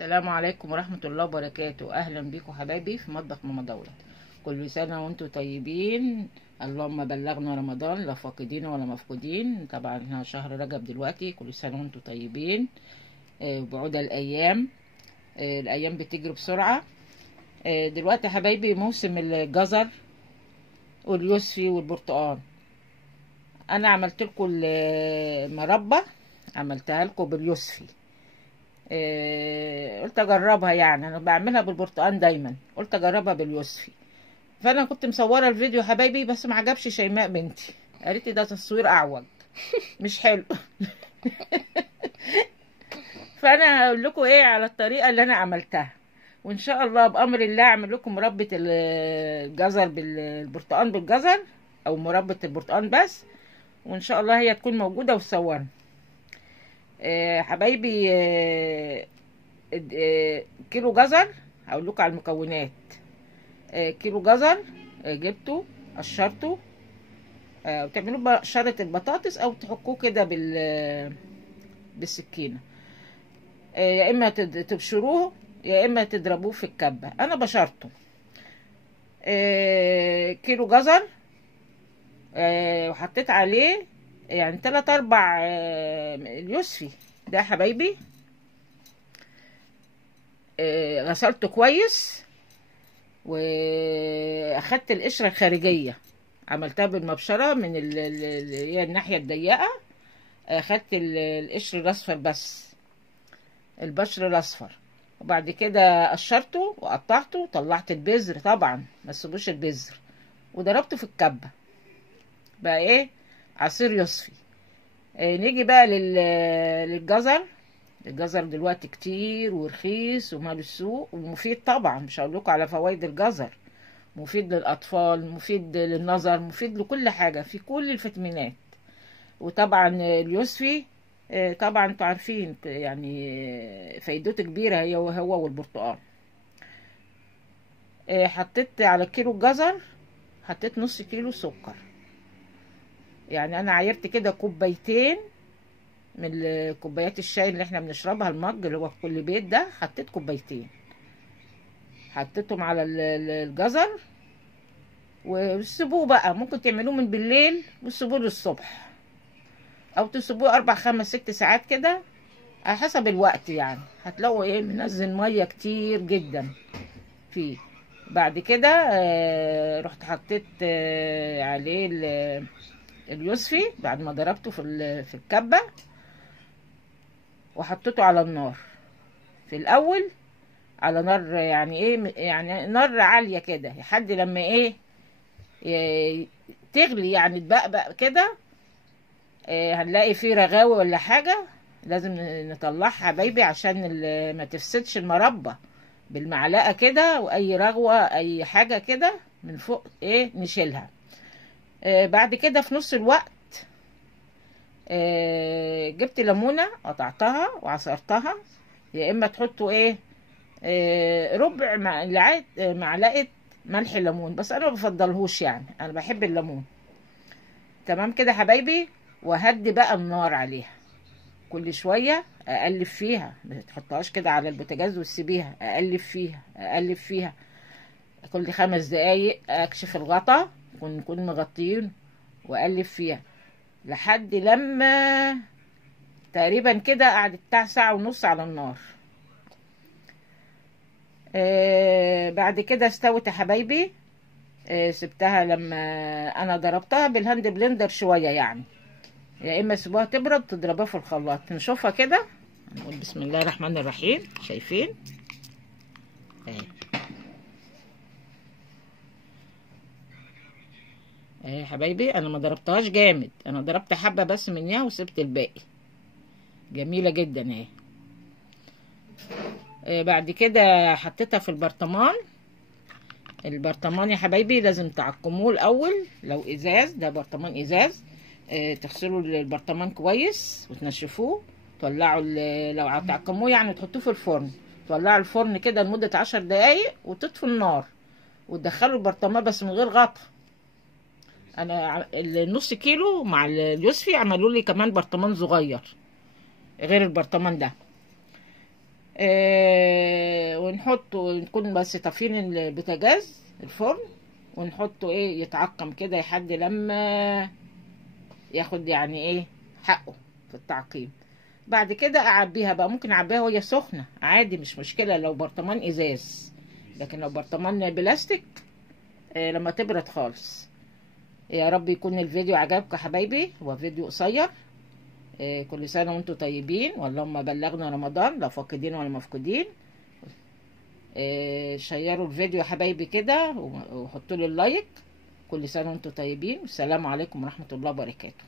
السلام عليكم ورحمة الله وبركاته. أهلا بيكم حبايبي في مطبخ ماما دولت. كل سنة وانتم طيبين. اللهم بلغنا رمضان لا فاقدين ولا مفقودين. طبعا احنا شهر رجب دلوقتي. كل سنة وانتم طيبين. بعود الأيام. الأيام بتجري بسرعة. دلوقتي حبايبي موسم الجزر واليوسفي والبرتقال. أنا عملت لكم المربى، عملتها لكم باليوسفي. قلت اجربها، يعني انا بعملها بالبرتقال دايما، قلت اجربها باليوسفي. فانا كنت مصوره الفيديو حبايبي، بس ما عجبش شيماء بنتي، قالت لي ده تصوير اعوج مش حلو. فانا هقول لكم ايه على الطريقه اللي انا عملتها، وان شاء الله بامر الله اعمل لكم مربى الجزر بالبرتقال بالجزر، او مربى البرتقال بس، وان شاء الله هي تكون موجوده وصورنا. حبايبي، كيلو جزر. هقول لكم على المكونات. كيلو جزر جبته قشرته، وتعملوا بقشرة البطاطس او تحكوه كده بالسكينه. يا اما تبشروه يا اما تضربوه في الكبه. انا بشرته. كيلو جزر، وحطيت عليه يعني 3-4 اليوسفي ده يا حبايبي. غسلته كويس واخدت القشره الخارجيه، عملتها بالمبشره من اللي هي الناحيه الضيقه. اخدت القشر الاصفر بس، البشر الاصفر، وبعد كده قشرته وقطعته، طلعت البذر طبعا ما تسيبوش البذر، وضربته في الكبه بقى ايه عصير يوسفي. نيجي بقى للجزر. الجزر دلوقتي كتير ورخيص ومال السوق ومفيد طبعا، مش هقول لكم على فوائد الجزر. مفيد للاطفال، مفيد للنظر، مفيد لكل حاجه، في كل الفيتامينات. وطبعا اليوسفي طبعا انتوا عارفين يعني فايدته كبيره، هو والبرتقال. حطيت على كيلو الجزر حطيت نص كيلو سكر، يعني انا عايرت كده كوبايتين من كوبايات الشاي اللي احنا بنشربها، المج اللي هو في كل بيت ده، حطيت كوبايتين، حطيتهم على الجزر وسيبوه بقى. ممكن تعملوه من بالليل وتسيبوه للصبح، او تسيبوه 4-5-6 ساعات كده على حسب الوقت. يعني هتلاقوا ايه منزل ميه كتير جدا فيه. بعد كده رحت حطيت عليه اليوسفي بعد ما ضربته في الكبه، وحطيته على النار في الاول، على نار يعني ايه، يعني نار عاليه كده لحد لما ايه تغلي، يعني تبقبق كده. هنلاقي فيه رغاوي ولا حاجه، لازم نطلعها حبايبي عشان ما تفسدش المربى بالمعلقه كده، واي رغوه اي حاجه كده من فوق ايه نشيلها. بعد كده في نص الوقت جبت ليمونه قطعتها وعصرتها، يا اما تحطوا ايه ربع معلقه ملح ليمون، بس انا ما بفضلهوش، يعني انا بحب الليمون. تمام كده حبايبي. وهدي بقى النار عليها، كل شويه اقلب فيها، ما تحطهاش كده على البوتاجاز وتسيبيها، اقلب فيها اقلب فيها. كل 5 دقايق اكشف الغطا، نكون مغطيين، واقلب فيها لحد لما تقريبا كده قعدت بتاع ساعه ونص على النار. بعد كده استوت يا حبايبي. سبتها لما انا ضربتها بالهاند بلندر شويه، يعني يا اما سيبوها تبرد تضربها في الخلاط. نشوفها كده، نقول بسم الله الرحمن الرحيم. شايفين اهي يا حبايبي، انا ما ضربتهاش جامد، انا ضربت حبه بس منها وسبت الباقي. جميله جدا اهي. بعد كده حطيتها في البرطمان. البرطمان يا حبايبي لازم تعقموه الاول، لو ازاز، ده برطمان ازاز. تغسلوا البرطمان كويس وتنشفوه، تولعوا لو هتعقموه يعني تحطوه في الفرن، تولعوا الفرن كده لمده 10 دقايق وتطفوا النار، وتدخلوا البرطمان بس من غير غطا. انا النص كيلو مع اليوسفي عملوا لي كمان برطمان صغير غير البرطمان ده. ونحطه، نكون بس طافين البوتاجاز الفرن، ونحطه ايه يتعقم كده لحد لما ياخد يعني ايه حقه في التعقيم. بعد كده اعبيها بقى، ممكن اعبيها وهي سخنه عادي مش مشكله لو برطمان ازاز، لكن لو برطمان بلاستيك لما تبرد خالص. يا رب يكون الفيديو عجبكم يا حبايبي، هو فيديو قصير. كل سنه وانتم طيبين، واللهم بلغنا رمضان لا فاقدين ولا مفقودين. شيروا الفيديو يا حبايبي كده وحطوا له اللايك. كل سنه وانتم طيبين، والسلام عليكم ورحمه الله وبركاته.